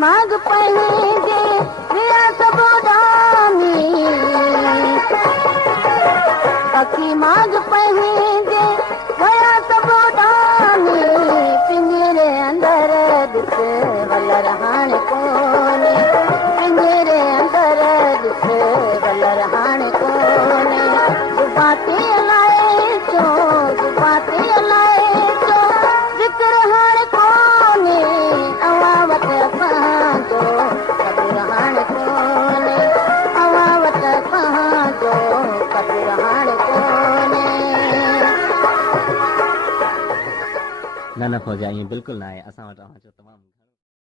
माग पंहिंजे पखी माग पंहिंजे पिंजरे अंदर ॾिस वलर हाणे कोन्हे पिंजरे अंदर ॾिस वलर हाणे कोन्हे जुबाती लाइ चो जुबाती लाइ चो ज़िक्र हाणे कोन्हे अवां वटि असांजो कदुर हाणे कोन्हे अवां वटि असांजो कदुर हाणे कोन्हे न फौजा ईअं बिल्कुलु न आहे असां वटि